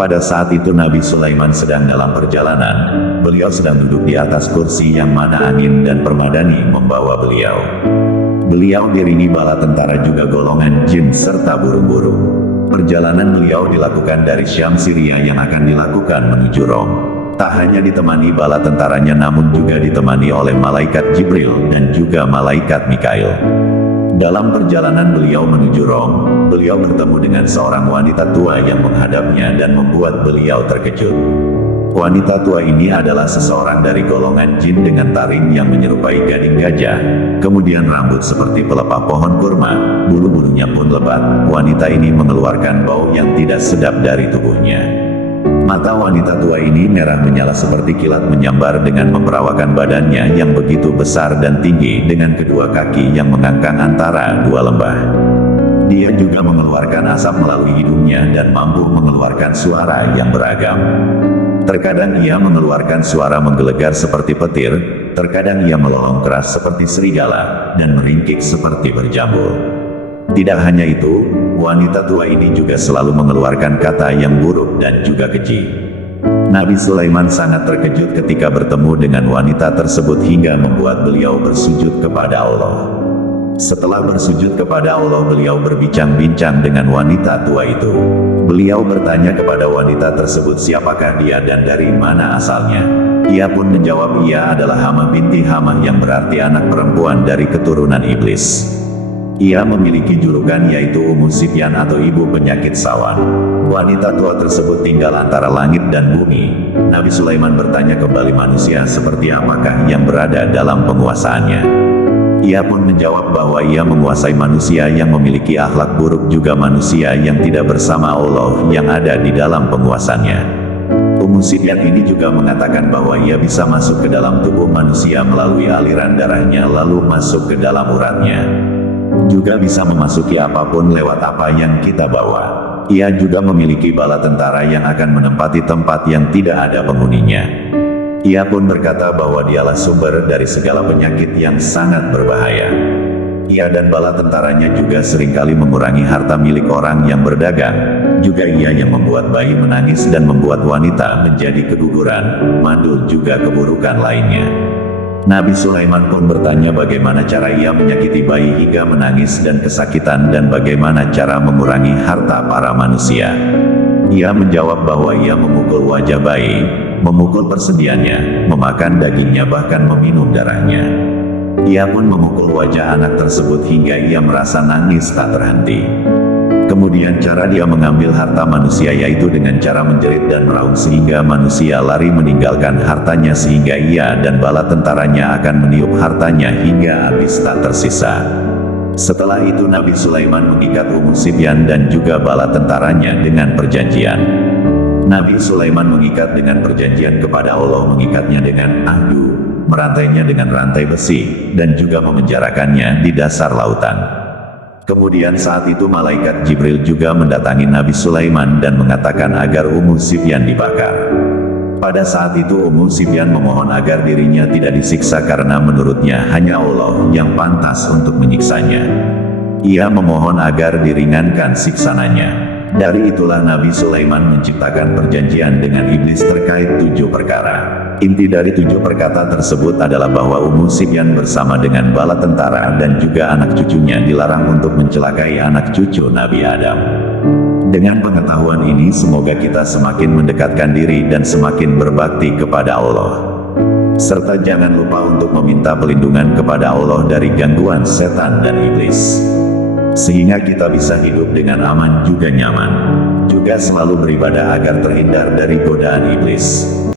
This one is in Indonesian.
Pada saat itu Nabi Sulaiman sedang dalam perjalanan. Beliau sedang duduk di atas kursi yang mana angin dan permadani membawa beliau. Beliau diiringi bala tentara juga golongan jin serta burung-burung. Perjalanan beliau dilakukan dari Syam Syria yang akan dilakukan menuju Rom. Tak hanya ditemani bala tentaranya namun juga ditemani oleh malaikat Jibril dan juga malaikat Mikail. Dalam perjalanan beliau menuju Rom, beliau bertemu dengan seorang wanita tua yang menghadapnya dan membuat beliau terkejut. Wanita tua ini adalah seseorang dari golongan jin dengan taring yang menyerupai gading gajah, kemudian rambut seperti pelepah pohon kurma, bulu-bulunya pun lebat. Wanita ini mengeluarkan bau yang tidak sedap dari tubuhnya. Mata wanita tua ini merah menyala seperti kilat menyambar dengan memperawakan badannya yang begitu besar dan tinggi dengan kedua kaki yang mengangkang antara dua lembah. Dia juga mengeluarkan asap melalui hidungnya dan mampu mengeluarkan suara yang beragam. Terkadang ia mengeluarkan suara menggelegar seperti petir, terkadang ia melolong keras seperti serigala, dan meringkik seperti berjambul. Tidak hanya itu, wanita tua ini juga selalu mengeluarkan kata yang buruk dan juga keji. Nabi Sulaiman sangat terkejut ketika bertemu dengan wanita tersebut hingga membuat beliau bersujud kepada Allah. Setelah bersujud kepada Allah, beliau berbincang-bincang dengan wanita tua itu. Beliau bertanya kepada wanita tersebut siapakah dia dan dari mana asalnya. Ia pun menjawab ia adalah Hamah binti Hamah yang berarti anak perempuan dari keturunan iblis. Ia memiliki julukan yaitu Ummu Sibyan atau ibu penyakit sawan. Wanita tua tersebut tinggal antara langit dan bumi. Nabi Sulaiman bertanya kembali manusia seperti apakah yang berada dalam penguasaannya. Ia pun menjawab bahwa ia menguasai manusia yang memiliki akhlak buruk juga manusia yang tidak bersama Allah yang ada di dalam penguasanya. Ummu Sibyan ini juga mengatakan bahwa ia bisa masuk ke dalam tubuh manusia melalui aliran darahnya lalu masuk ke dalam uratnya. Juga bisa memasuki apapun lewat apa yang kita bawa. Ia juga memiliki bala tentara yang akan menempati tempat yang tidak ada penghuninya. Ia pun berkata bahwa dialah sumber dari segala penyakit yang sangat berbahaya. Ia dan bala tentaranya juga seringkali mengurangi harta milik orang yang berdagang. Juga ia yang membuat bayi menangis dan membuat wanita menjadi keguguran, mandul juga keburukan lainnya. Nabi Sulaiman pun bertanya bagaimana cara ia menyakiti bayi hingga menangis dan kesakitan dan bagaimana cara mengurangi harta para manusia. Ia menjawab bahwa ia memukul wajah bayi, memukul persediaannya, memakan dagingnya bahkan meminum darahnya. Ia pun memukul wajah anak tersebut hingga ia merasa nangis tak terhenti. Kemudian cara dia mengambil harta manusia yaitu dengan cara menjerit dan meraung sehingga manusia lari meninggalkan hartanya sehingga ia dan bala tentaranya akan meniup hartanya hingga habis tak tersisa. Setelah itu Nabi Sulaiman mengikat Ummu Sibyan dan juga bala tentaranya dengan perjanjian. Nabi Sulaiman mengikat dengan perjanjian kepada Allah, mengikatnya dengan ahdu, merantainya dengan rantai besi, dan juga memenjarakannya di dasar lautan. Kemudian saat itu malaikat Jibril juga mendatangi Nabi Sulaiman dan mengatakan agar Ummu Sibyan dibakar. Pada saat itu Ummu Sibyan memohon agar dirinya tidak disiksa karena menurutnya hanya Allah yang pantas untuk menyiksanya. Ia memohon agar diringankan siksananya. Dari itulah Nabi Sulaiman menciptakan perjanjian dengan iblis terkait 7 perkara. Inti dari 7 perkata tersebut adalah bahwa Ummu Sibyan bersama dengan bala tentara dan juga anak cucunya dilarang untuk mencelakai anak cucu Nabi Adam. Dengan pengetahuan ini semoga kita semakin mendekatkan diri dan semakin berbakti kepada Allah. Serta jangan lupa untuk meminta perlindungan kepada Allah dari gangguan setan dan iblis. Sehingga kita bisa hidup dengan aman juga nyaman. Juga selalu beribadah agar terhindar dari godaan iblis.